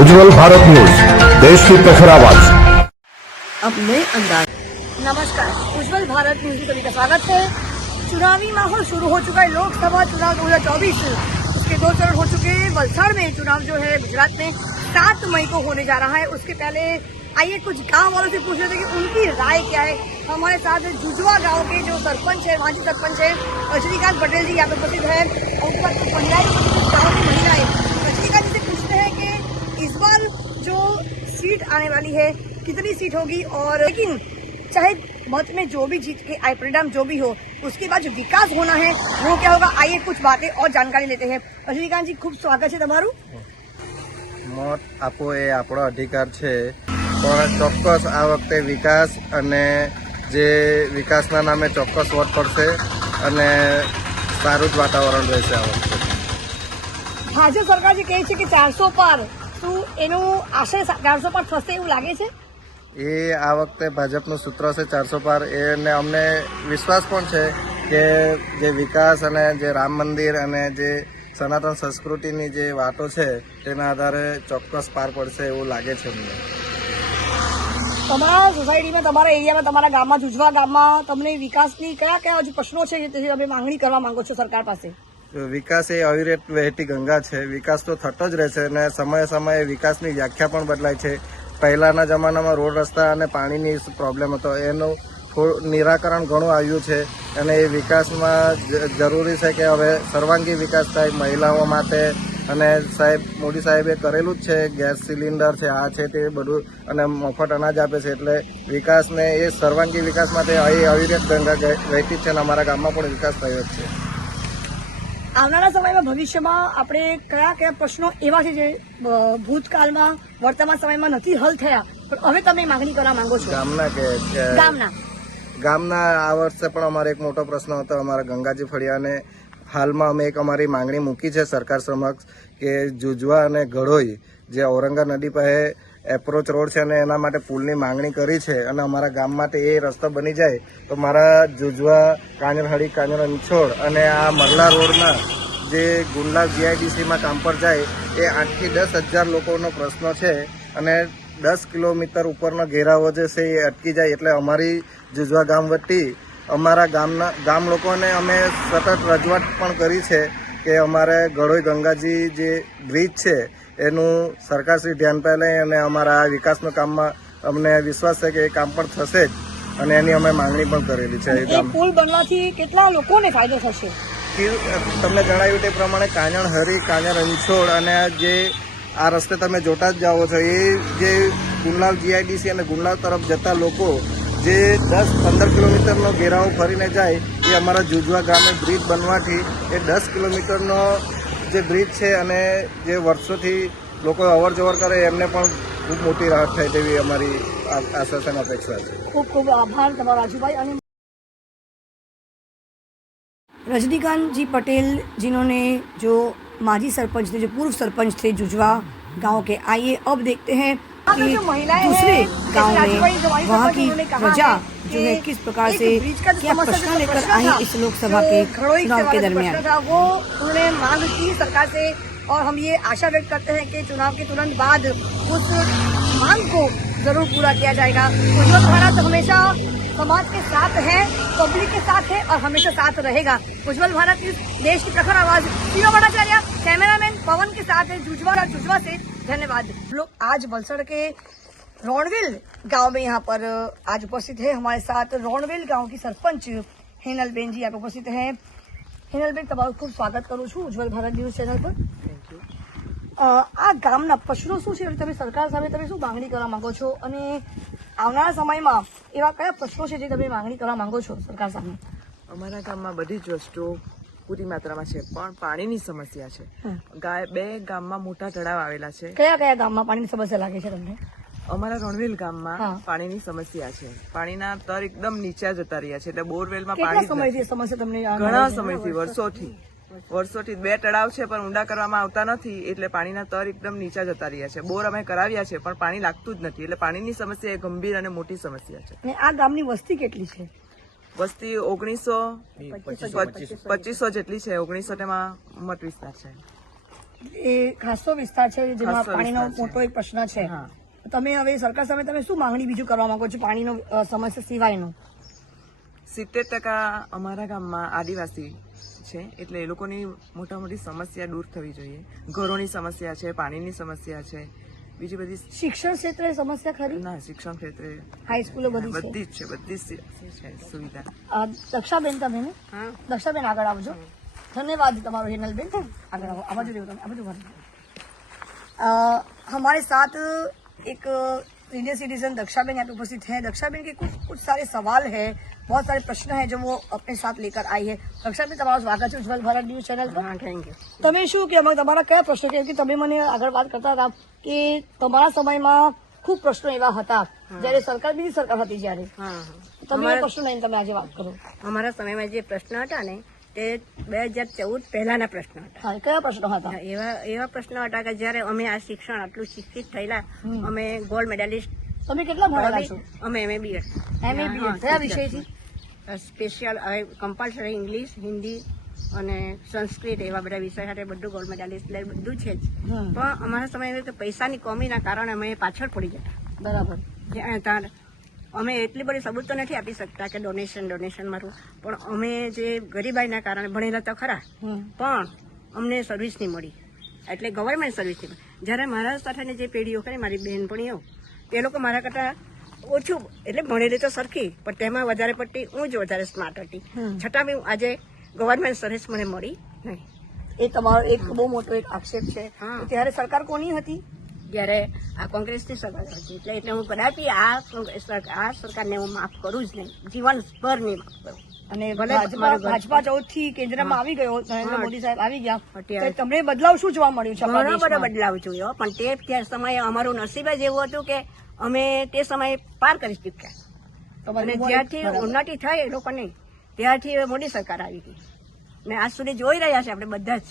उज्जवल Bharat news, देश की प्रखर आवाज। अब नए अंदाज। नमस्कार, उज्जवल भारत न्यूज में सभी का स्वागत है। चुनावी माहौल शुरू हो चुका है। लोकसभा चुनाव 2024 उसके 2 चरण हो चुके हैं। वलसाड़ में चुनाव जो है गुजरात में 7 मई को होने जा रहा है। उसके पहले आइए कुछ गांव वालों से पूछ लेते हैं कि उनकी राय क्या है। हमारे साथ जुजवा गांव के जो सरपंच है, माजी सरपंच है रजनीकांत पटेल जी यहाँ पे उपस्थित है। और महिलाएं गाँव की महिलाएं रजनीकांत जी से पूछते हैं कि इस बार जो सीट आने वाली है कितनी सीट होगी, और लेकिन चाहे मत में जो भी जीत के आए परिणाम जो भी हो, उसके बाद जो विकास होना है वो क्या होगा। आइए कुछ बातें और जानकारी लेते हैं। रजनीकांत जी, खूब स्वागत है तमारू। मत आपो ए આપણો અધિકાર છે, પણ ચોક્કસ આ વખતે વિકાસ અને જે વિકાસના નામે ચોક્કસ વોટ પડશે અને સારું જ વાતાવરણ રહેશે આ વખતે। ભાજપ સરકાર જે કહે છે કે 400 પાર, શું એનું આશરે 400 પાર થશે એવું લાગે છે? એ આ વખતે ભાજપનું સૂત્ર છે 400 પાર, એને અમને વિશ્વાસ પણ છે કે જે વિકાસ અને જે રામ મંદિર અને જે સનાતન સંસ્કૃતિની જે વાતો છે તેના આધારે ચોક્કસ પાર પડશે એવું લાગે છે અમને। તમારા સોસાયટીમાં, તમારા એરિયામાં, તમારા ગામમાં, જુજવા ગામમાં તમને વિકાસની કયા કયા હજુ પ્રશ્નો છે જેથી તમે માંગણી કરવા માંગો છો સરકાર પાસે? વિકાસ એ અવિરત વહેતી ગંગા છે, વિકાસ તો થતો જ રહેશે અને સમયે સમયે વિકાસની વ્યાખ્યા પણ બદલાય છે। પહેલાના જમાનામાં રોડ રસ્તા અને પાણીની પ્રોબ્લેમ હતો, એનું નિરાકરણ ઘણું આવ્યું છે અને એ વિકાસમાં જરૂરી છે કે હવે સર્વાંગી વિકાસ થાય મહિલાઓ માટે। અને સાહેબ મોદી સાહેબે કરેલું જ છે, ગેસ સિલિન્ડર છે, આ છે તે બધું, અને મફત અનાજ આપે છે, એટલે વિકાસને એ સર્વાંગી વિકાસ માટે એ અવિરત ગંગા વહેતી જ છે અને અમારા ગામમાં પણ વિકાસ થયો જ છે। આવનારા સમયમાં ભવિષ્યમાં આપણે કયા કયા પ્રશ્નો એવા છે જે ભૂતકાળમાં વર્તમાન સમયમાં નથી હલ થયા પણ હવે તમે માંગણી કરવા માંગો છો? ગામના આ વર્ષે પણ અમારે એક મોટો પ્રશ્ન હતો અમારા ગંગાજી ફળિયાને। હાલમાં અમે એક અમારી માંગણી મૂકી છે સરકાર સમક્ષ કે જુજવા અને ગળોઈ જે ઔરંગા નદી પાસે એપ્રોચ રોડ છે અને એના માટે પુલની માંગણી કરી છે અને અમારા ગામ માટે એ રસ્તો બની જાય તો મારા જુજવા કાંજરહળી કાંજર અંછોડ અને આ મરલા રોડના જે ગુંડલા જીઆઈડીસીમાં કામ પર જાય એ 8 થી 10,000 લોકોનો પ્રશ્ન છે અને 10 કિલોમીટર ઉપરનો ઘેરાવો જે છે એ અટકી જાય। એટલે અમારી જુજવા ગામ વતી અમારા ગામ લોકોને અમે સતત રજૂઆત પણ કરી છે કે અમારે ગળોઈ ગંગાજી જે બ્રિજ છે એનું સરકારશ્રી ધ્યાન પર લઈ અને અમારા વિકાસના કામમાં અમને વિશ્વાસ છે કે એ કામ પણ થશે જ અને એની અમે માંગણી પણ કરેલી છે। પુલ બનવાથી કેટલા લોકોને ફાયદો થશે? તમને જણાવ્યું તે પ્રમાણે કાંજણહરી કાંજર અંછોડ અને જે આ રસ્તે તમે જોતા જ જાઓ છો એ જે ગુંડલાવ જીઆઈડીસી અને ગુંડલાવ તરફ જતા લોકો જે 10-15 કિલોમીટરનો ઘેરાવો ફરીને જાય એ અમારા જુજવા ગામે બ્રિજ બનવાથી એ 10 કિલોમીટરનો જે બ્રિજ છે અને જે વર્ષોથી લોકો અવર જવર કરે એમને પણ ખૂબ મોટી રાહત થાય તેવી અમારી આશ્વાસન અપેક્ષા છે। ખૂબ ખૂબ આભાર તમારો રાજુભાઈ। અને रजनीकांत जी पटेल जिन्होंने जो माजी सरपंच थे, जो पूर्व सरपंच थे जुजवा गांव के। आइए अब देखते हैं कि दूसरे गांव में वहाँ की प्रजा जो है किस प्रकार से क्या प्रश्न लेकर आई इस लोकसभा के चुनाव के दरमियान। वो उन्होंने मांग की सरकार से और हम ये आशा व्यक्त करते हैं कि चुनाव के तुरंत बाद उस मांग को जरूर पूरा किया जाएगा। उज्जवल भारत हमेशा समाज के साथ है, पब्लिक के साथ है और हमेशा साथ रहेगा। उज्जवल भारत इस देश की प्रखर आवाज। भट्टाचार्य कैमरामैन पवन के साथ है जुजवा से। धन्यवाद। लोग आज वलसाड़ के रोणवेल गांव में यहाँ पर आज उपस्थित है। हमारे साथ रोणवेल गांव की सरपंच हेनलबेन जी यहाँ पर उपस्थित है। हेनलबेन, તમારું ખૂબ સ્વાગત કરું છું ઉજ્જવલ ભારત ન્યૂઝ ચેનલ પર। આ ગામના પ્રશ્નો શું છે, તમે સરકાર સામે તમે શું માંગણી કરવા માંગો છો અને આવનારા સમયમાં એવા કયા પ્રશ્નો છે જે તમે માંગણી કરવા માંગો છો સરકાર સામે? અમારા ગામમાં બધી જ વસ્તુઓ પૂરી માત્રામાં છે પણ પાણીની સમસ્યા છે। 2 ગામમાં મોટા તળાવ આવેલા છે। કયા કયા ગામમાં પાણીની સમસ્યા લાગે છે તમને? અમારા રણવેલ ગામમાં પાણીની સમસ્યા છે। પાણીના તર એકદમ નીચે જતા રહ્યા છે, એટલે બોરવેલમાં પાણી સમયથી સમસ્યા તમને? ઘણા સમયથી, વર્ષોથી 2 તળાવ છે પણ ઊંડા કરવામાં આવતા નથી, એટલે પાણીના તર એકદમ નીચા જતા રહ્યા છે। બોર અમે કરાવ્યા છે પણ પાણી લાગતું જ નથી, એટલે પાણીની સમસ્યા એ ગંભીર અને મોટી સમસ્યા છે। અને આ ગામની વસ્તી કેટલી છે? વસ્તી 1900-2500 જેટલી છે। 1900 તેમાં મત વિસ્તાર છે। એ ખાસો વિસ્તાર છે જેમાં ખાસો પાણીનો વિસ્તાર છે. મોટો એક પ્રશ્ન છે. હા. તમે હવે સરકાર સામે તમે શું માંગણી બીજું કરવા માંગો છો પાણીનો સમસ્યા સિવાયનું? 70% અમારા ગામમાં આદિવાસી છે, એટલે એ લોકોની મોટી સમસ્યા દૂર થવી જોઈએ. ઘરોની સમસ્યા છે, પાણીની સમસ્યા છે, બીજી બધી શિક્ષણ ક્ષેત્રે સમસ્યા ખરી? ના, શિક્ષણ ક્ષેત્રે હાઈસ્કૂલો બધી છે. બધી જ છે, બધી જ છે સુવિધા. દક્ષાબેન, તમે ને દક્ષાબેન આગળ આવજો. धन्यवाद તમારો હિનલબેન. આગળ આવો, આ બાજુ રહેવું તમે, આ બાજુ भरो। हमारे साथ एक सीनियर सिटीजन दक्षाबेन यहाँ पे उपस्थित है। दक्षाबेन के कुछ सारे सवाल है, बहुत सारे प्रश्न है जो वो अपने साथ लेकर आई है। दक्षाबेन, તમારું સ્વાગત છે ઉજ્જવલ ભારત ન્યૂઝ ચેનલ પર। Thank you. તમે શું કે તમારા કયા પ્રશ્નો, કેમ કે તમે મને આગળ વાત કરતા હતા કે તમારા સમયમાં ખૂબ પ્રશ્નો એવા હતા જયારે સરકાર બીજી સરકાર હતી, જયારે તમે એ પ્રશ્નો લઈને તમે આજે વાત કરો। અમારા સમયમાં જે પ્રશ્ન હતા ને તે 2014 પહેલાના પ્રશ્ન હતા। હા, કયા પ્રશ્નો હતા? એવા પ્રશ્નો હતા કે જયારે અમે આ શિક્ષણ આટલું શિક્ષિત થયેલા, અમે ગોલ્ડ મેડાલિસ્ટ, તમે કેટલા ભણેલા છો? અમે MA BEd કયા વિષયથી? સ્પેશિયલ કમ્પલસરી ઇંગ્લિશ, હિન્દી અને સંસ્કૃત એવા બધા વિષય સાથે બધું ગોલ્ડ મેડાલિસ્ટ એટલે બધું છે જ। પણ અમારા સમયમાં તો પૈસાની કમીના કારણે અમે પાછળ પડી જતા। બરાબર। અમે એટલી બધી સબૂત તો નથી આપી શકતા કે ડોનેશન મારું, પણ અમે જે ગરીબાઈના કારણે ભણેલા તો ખરા, પણ અમને સર્વિસ નહીં મળી, એટલે ગવર્મેન્ટ સર્વિસ નહીં મળી। જ્યારે મારા સાથેની જે પેઢીઓ ખરી, મારી બહેનપણીઓ, એ લોકો મારા કરતાં ઓછું એટલે ભણેલી તો સરખી, પણ તેમાં વધારે પડતી હું જ વધારે સ્માર્ટ હતી, છતાં બી આજે ગવર્મેન્ટ સર્વિસ મને મળી નહીં। એ તમારો એક બહુ મોટો એક આક્ષેપ છે। હા। ત્યારે સરકાર કોની હતી? જ્યારે આ કોંગ્રેસની સરકાર હતી, એટલે હું કદાપી આ સરકારને હું માફ કરું જ નહીં, જીવનભર નહીં માફ કરું। અને ભલે ભાજપા 14 થી કેન્દ્રમાં આવી ગયો, નરેન્દ્ર મોદી સાહેબ આવી ગયા, અત્યારે તો તમને બદલાવ શું જોવા મળ્યું છે? આપણા ઘણો બધો દેશમાં? બદલાવ જોયો, પણ તે સમયે અમારું નસીબ જ એવું હતું કે અમે તે સમયે પાર કરી ચૂક્યા, અને જ્યારથી ઉન્નતિ થઈ એ લોકોની, ત્યારથી મોદી સરકાર આવી ગઈ, ને આજ સુધી જોઈ રહ્યા છે આપણે બધા જ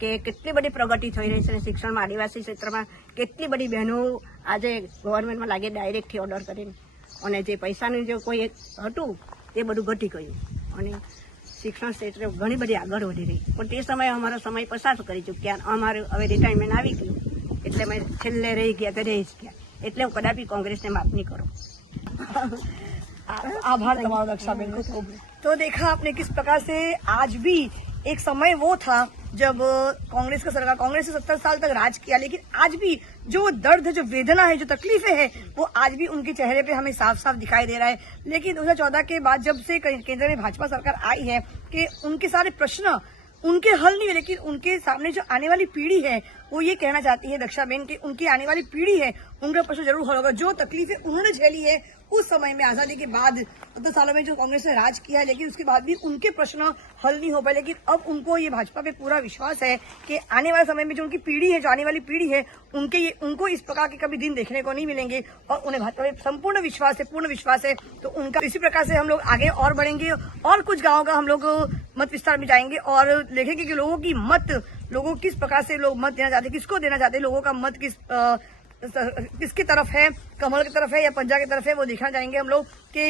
કે કેટલી બધી પ્રગતિ થઈ રહી છે, અને શિક્ષણમાં આદિવાસી ક્ષેત્રમાં કેટલી બધી બહેનો આજે ગવર્મેન્ટમાં લાગે ડાયરેક્ટથી ઓર્ડર કરીને, અને જે પૈસાનું જે કોઈ એક હતું તે બધું ઘટી ગયું, અને શિક્ષણ ક્ષેત્રે ઘણી બધી આગળ વધી રહી, પણ તે સમયે અમારો સમય પસાર કરી ચૂક્યા, અમારું હવે રિટાયરમેન્ટ આવી ગયું, એટલે અમે છેલ્લે રહી ગયા તો રહી જ ગયા, એટલે હું કદાપી કોંગ્રેસને માફ नहीं करूँ। आभार तुम्हारा दक्षाबेन को। तो देखा आपने किस प्रकार से आज भी एक समय वो था जब कांग्रेस का सरकार, कांग्रेस ने 70 साल तक राज किया, लेकिन आज भी जो दर्द है, जो वेदना है, जो तकलीफें हैं, वो आज भी उनके चेहरे पे हमें साफ साफ दिखाई दे रहा है। लेकिन 2014 के बाद जब से केंद्र में भाजपा सरकार आई है कि उनके सारे प्रश्न उनके हल नहीं हुए, लेकिन उनके सामने जो आने वाली पीढ़ी है वो ये कहना चाहती है दक्षाबेन की उनकी आने वाली पीढ़ी है, उनका प्रश्न जरूर हल होगा। जो तकलीफें उन्होंने झेली है उस समय में, आजादी के बाद 70 सालों में जो कांग्रेस ने राज किया है, लेकिन उसके बाद भी उनके प्रश्न हल नहीं हो पाए, लेकिन अब उनको ये भाजपा पे पूरा विश्वास है कि आने वाले समय में जो उनकी पीढ़ी है, जो आने वाली पीढ़ी है, उनको इस प्रकार के कभी दिन देखने को नहीं मिलेंगे, और उन्हें भाजपा पे संपूर्ण विश्वास है, पूर्ण विश्वास है। तो उनका इसी प्रकार से हम लोग आगे और बढ़ेंगे, और कुछ गाँव का हम लोग मत विस्तार में जाएंगे और देखेंगे कि लोगों की मत, लोगों किस प्रकार से लोग मत देना चाहते हैं, किसको देना चाहते हैं, लोगों का मत किसकी तरफ है, कमल की तरफ है या पंजा की तरफ है, वो देखना चाहेंगे हम लोग कि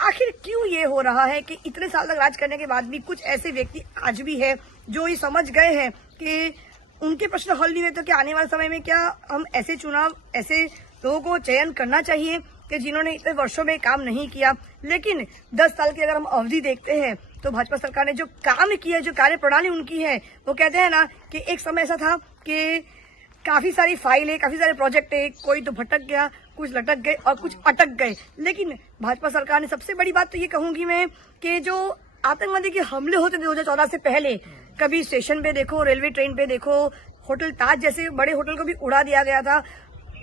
आखिर क्यों ये हो रहा है कि इतने साल तक राज करने के बाद भी कुछ ऐसे व्यक्ति आज भी है जो ये समझ गए हैं कि उनके प्रश्न हल नहीं हुए, तो क्या आने वाले समय में क्या हम ऐसे चुनाव, ऐसे लोगों को चयन करना चाहिए कि जिन्होंने इतने वर्षों में काम नहीं किया, लेकिन 10 साल की अगर हम अवधि देखते हैं तो भाजपा सरकार ने जो काम किया है, जो कार्य प्रणाली उनकी है, वो कहते हैं ना कि एक समय ऐसा था कि काफी सारी फाइल है, काफी सारे प्रोजेक्ट है, कोई तो भटक गया, कुछ लटक गए और कुछ अटक गए। लेकिन भाजपा सरकार ने, सबसे बड़ी बात तो ये कहूंगी मैं कि जो आतंकवादी के हमले होते थे 2014 से पहले, कभी स्टेशन पे देखो, रेलवे ट्रेन पे देखो, होटल ताज जैसे बड़े होटल को भी उड़ा दिया गया था,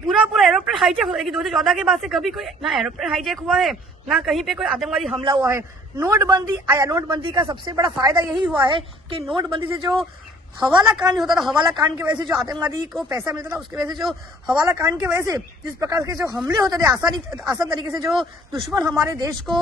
पूरा एरोप्लेन हाईजैक हुआ। लेकिन 2014 के बाद से कभी कोई ना एरोप्लेन हाईजैक हुआ है, ना कहीं पे कोई आतंकवादी हमला हुआ है। नोटबंदी आया, नोटबंदी का सबसे बड़ा फायदा यही हुआ है कि नोटबंदी से जो हवाला कांड होता था, हवाला कांड की वजह से जो आतंकवादी को पैसा मिलता था, उसकी वजह से जो हवाला कांड की वजह से जिस प्रकार के जो हमले होते थे, आसान तरीके से जो दुश्मन हमारे देश को,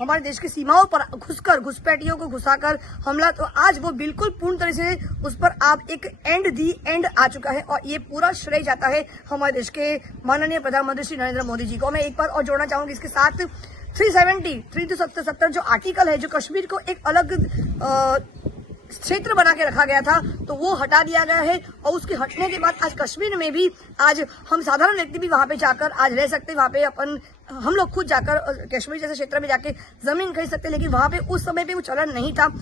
हमारे देश की सीमाओं पर घुसकर, घुसपैठियों को घुसाकर हमला, तो आज वो बिल्कुल पूर्ण तरह से उस पर आप एक एंड आ चुका है, और ये पूरा श्रेय जाता है हमारे देश के माननीय प्रधानमंत्री श्री नरेंद्र मोदी जी को। मैं एक बार और जोड़ना चाहूंगी इसके साथ 370 जो आर्टिकल है, जो कश्मीर को एक अलग क्षेत्र बना के रखा गया था, तो वो हटा दिया गया है। और उसके हटने के बाद आज कश्मीर में भी आज हम साधारण व्यक्ति भी वहां पे जाकर आज रह सकते, वहां पे हम लोग खुद जाकर कश्मीर जैसे क्षेत्र में जाके जमीन खरीद सकते। लेकिन वहां पे उस समय पे वो चलन नहीं था।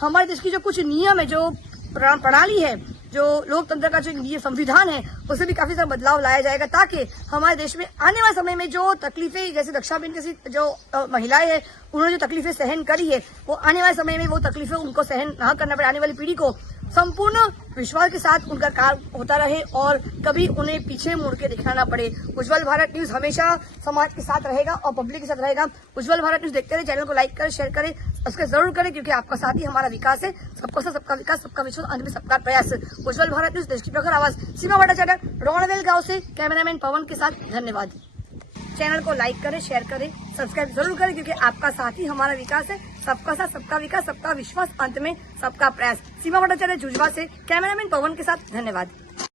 हमारे देश की जो कुछ नियम है, जो प्रणाली है, जो लोकतंत्र का जो ये संविधान है, उसमें भी काफी सारा बदलाव लाया जाएगा, ताकि हमारे देश में आने वाले समय में जो तकलीफें, जैसे रक्षाबंधन जैसी जो महिलाएं हैं, उन्होंने जो तकलीफें सहन करी है, वो आने वाले समय में वो तकलीफें उनको सहन न करना पड़े। आने वाली पीढ़ी को संपूर्ण विश्वास के साथ उनका कार्य होता रहे और कभी उन्हें पीछे मुड़ के देखना ना पड़े। उज्जवल भारत न्यूज हमेशा समाज के साथ रहेगा और पब्लिक के साथ रहेगा। उज्जवल भारत न्यूज देखते रहे, चैनल को लाइक करें, शेयर करें, सब्सक्राइब जरूर करें, क्योंकि आपका साथ ही हमारा विकास है। सबका साथ सबका विकास, सबका विश्वास, अंत में सबका प्रयास। उज्जवल भारत न्यूज, देश की प्रखर आवाज। सीमा भट्टाचार्य, रोणवेल गांव से कैमरामैन पवन के साथ, धन्यवाद। चैनल को लाइक करें, शेयर करें, सब्सक्राइब जरूर करें, क्योंकि आपका साथ ही हमारा विकास है। सबका साथ सबका विकास, सबका विश्वास, अंत में सबका प्रयास। सीमा भट्टाचार्य, जुजवा से कैमरामैन पवन के साथ, धन्यवाद।